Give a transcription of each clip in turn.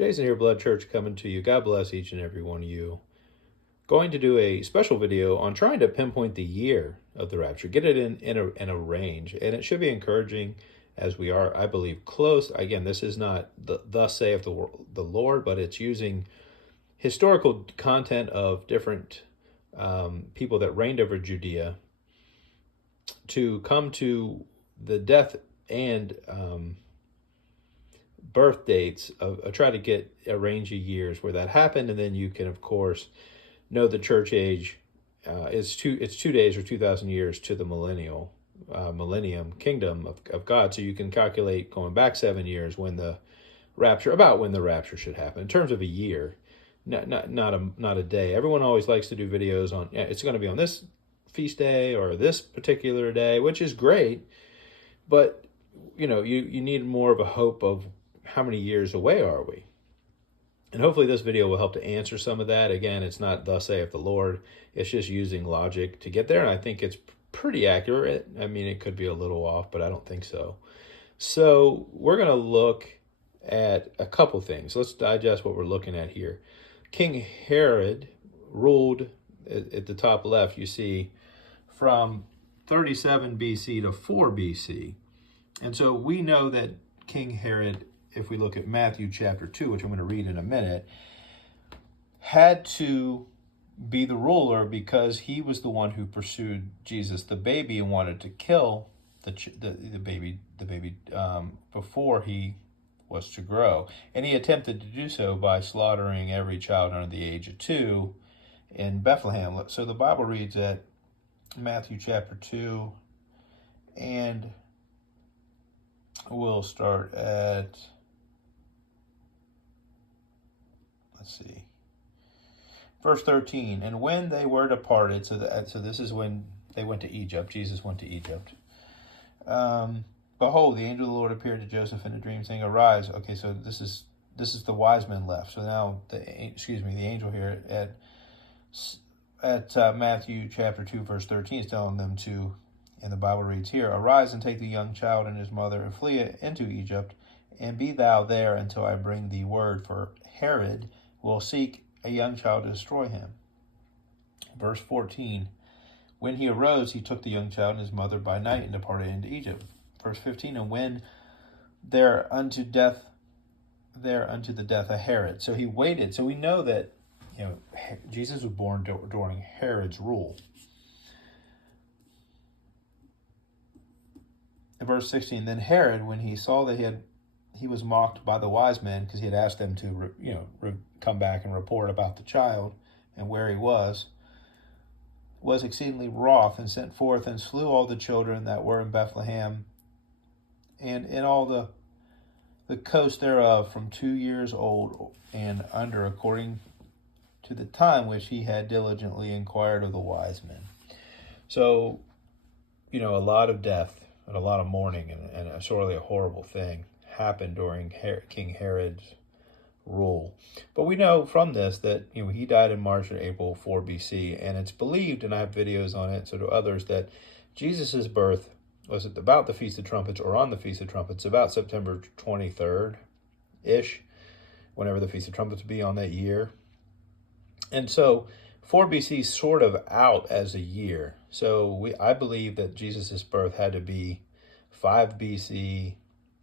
Jason here, Blood Church, coming to you. God bless each and every one of you. Going to do a special video on trying to pinpoint the year of the rapture, get it in a range, and it should be encouraging as we are, I believe, close. Again, this is not the thus saith the Lord, but it's using historical content of different people that reigned over Judea to come to the death and birth dates of try to get a range of years where that happened, and then you can, of course, know the church age is 2 days or 2,000 years to the millennium kingdom of God. So you can calculate going back 7 years when the rapture should happen in terms of a year, not a day. Everyone always likes to do videos on it's going to be on this feast day or this particular day, which is great, but you need more of a hope of how many years away are we? And hopefully this video will help to answer some of that. Again, it's not thus saith the Lord. It's just using logic to get there. And I think it's pretty accurate. I mean, it could be a little off, but I don't think so. So we're going to look at a couple things. Let's digest what we're looking at here. King Herod ruled, at the top left, you see, from 37 BC to 4 BC. And so we know that King Herod, if we look at Matthew chapter 2, which I'm going to read in a minute, had to be the ruler because he was the one who pursued Jesus, the baby, and wanted to kill the baby before he was to grow. And he attempted to do so by slaughtering every child under the age of 2 in Bethlehem. So the Bible reads at Matthew chapter 2, and we'll start at, let's see, verse 13. And when they were departed, so this is when they went to Egypt. Jesus went to Egypt. Behold, the angel of the Lord appeared to Joseph in a dream, saying, "Arise." Okay, so this is the wise men left. So now the angel here at Matthew chapter 2, verse 13 is telling them to, and the Bible reads here, "Arise and take the young child and his mother and flee into Egypt, and be thou there until I bring thee word, for Herod will seek a young child to destroy him." Verse 14, when he arose, he took the young child and his mother by night and departed into Egypt. Verse 15, and when there unto the death of Herod. So he waited. So we know that Jesus was born during Herod's rule. In verse 16, then Herod, when he saw that he was mocked by the wise men, because he had asked them to come back and report about the child and where he was exceedingly wroth, and sent forth and slew all the children that were in Bethlehem and in all the coast thereof from 2 years old and under, according to the time which he had diligently inquired of the wise men. So, a lot of death and a lot of mourning and a sorely a horrible thing happened during King Herod's rule. But we know from this that he died in March or April 4 BC, and it's believed, and I have videos on it, so do others, that Jesus's birth was about the Feast of Trumpets or on the Feast of Trumpets, about September 23rd-ish, whenever the Feast of Trumpets would be on that year. And so 4 BC is sort of out as a year. So I believe that Jesus' birth had to be 5 BC,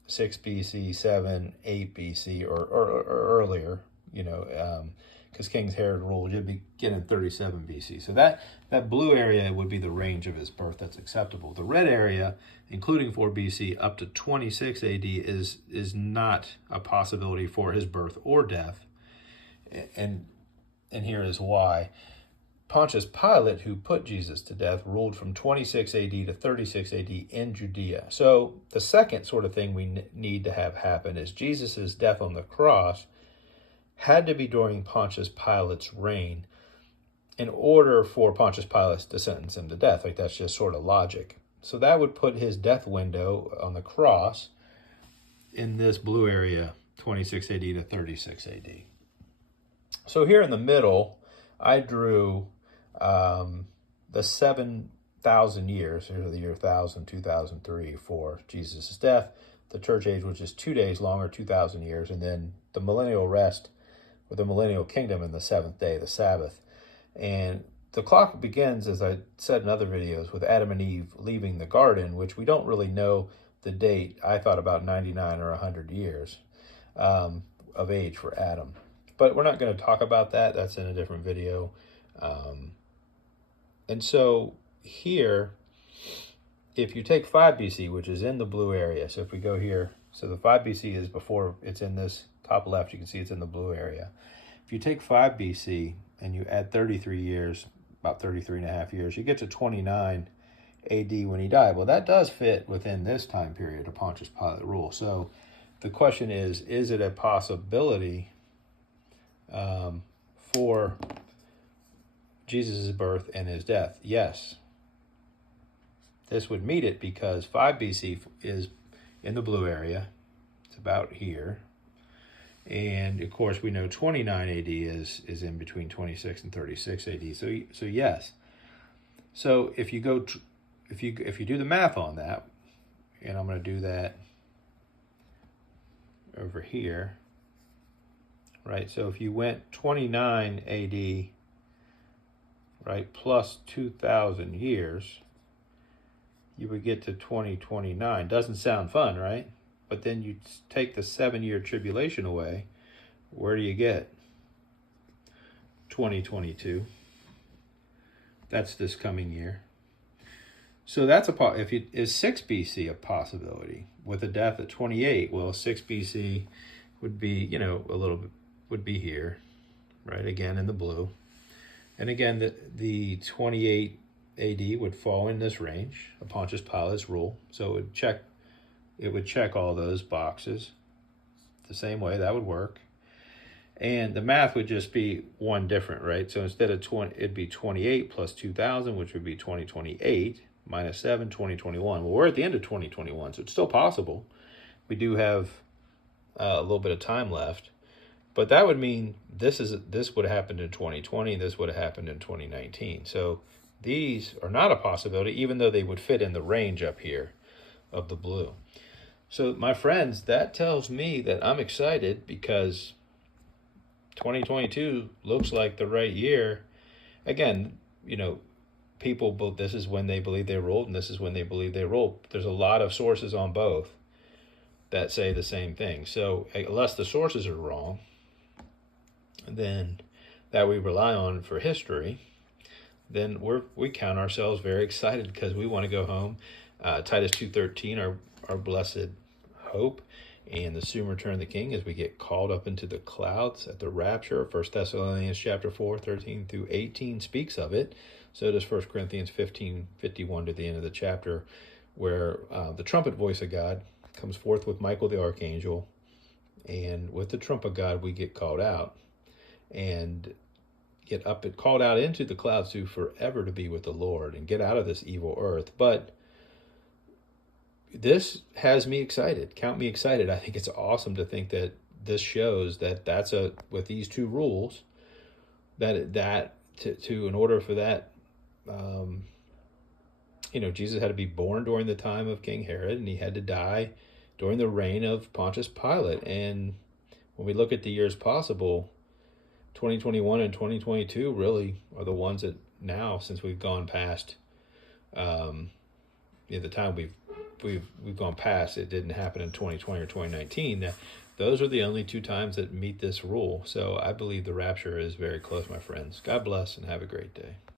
6 BC, 7, 8 BC, or earlier, because King Herod ruled, you'd begin in 37 BC. So that blue area would be the range of his birth that's acceptable. The red area, including 4 BC up to 26 AD, is not a possibility for his birth or death. And here is why. Pontius Pilate, who put Jesus to death, ruled from 26 AD to 36 AD in Judea. So the second sort of thing we need to have happen is Jesus' death on the cross had to be during Pontius Pilate's reign in order for Pontius Pilate to sentence him to death. Like, that's just sort of logic. So that would put his death window on the cross in this blue area, 26 AD to 36 AD. So here in the middle, I drew the 7,000 years, here's the year 1000, 2003 for Jesus' death, the church age, which is 2 days longer, 2,000 years, and then the millennial rest, or the millennial kingdom, in the seventh day, the Sabbath. And the clock begins, as I said in other videos, with Adam and Eve leaving the garden, which we don't really know the date. I thought about 99 or 100 years of age for Adam. But we're not going to talk about that. That's in a different video. And so here, if you take 5 BC, which is in the blue area, so if we go here, so the 5 BC is before, it's in this top left, you can see it's in the blue area. If you take 5 BC and you add 33 years, about 33 and a half years, you get to 29 AD when he died. Well, that does fit within this time period of Pontius Pilate rule. So the question is it a possibility for Jesus' birth and his death? Yes. This would meet it because 5 BC is in the blue area. It's about here. And of course, we know 29 AD is in between 26 and 36 AD. So yes. So if you go, if you do the math on that, and I'm going to do that over here, right? So if you went 29 AD, right, plus 2,000 years, you would get to 2029. Doesn't sound fun, right? But then you take the 7-year tribulation away. Where do you get? 2022. That's this coming year. So that's is 6 BC a possibility with a death at 28? Well, 6 BC would be, a little bit, would be here, right? Again, in the blue. And again, the 28 AD would fall in this range of Pontius Pilate's rule. So it would check all those boxes the same way. That would work. And the math would just be one different, right? So instead of 20, it'd be 28 plus 2,000, which would be 2028, minus 7, 2021. Well, we're at the end of 2021, so it's still possible. We do have a little bit of time left. But that would mean this would have happened in 2020, this would have happened in 2019. So these are not a possibility, even though they would fit in the range up here of the blue. So my friends, that tells me that I'm excited because 2022 looks like the right year. Again, people, this is when they believe they ruled and this is when they believe they ruled. There's a lot of sources on both that say the same thing. So unless the sources are wrong, then that we rely on for history, then we count ourselves very excited because we want to go home. Titus 2:13, our blessed hope, and the soon return of the King as we get called up into the clouds at the rapture. 1 Thessalonians chapter 4, 13 through 18 speaks of it. So does 1 Corinthians 15, 51 to the end of the chapter, where the trumpet voice of God comes forth with Michael the archangel, and with the trump of God we get called out and called out into the clouds to forever to be with the Lord and get out of this evil earth. But this has me excited. Count me excited. I think it's awesome to think that this shows that with these two rules, that in order for that, Jesus had to be born during the time of King Herod, and he had to die during the reign of Pontius Pilate. And when we look at the years possible, 2021 and 2022 really are the ones that now, since we've gone past the time we've gone past, it didn't happen in 2020 or 2019. Those are the only two times that meet this rule. So I believe the rapture is very close, my friends. God bless and have a great day.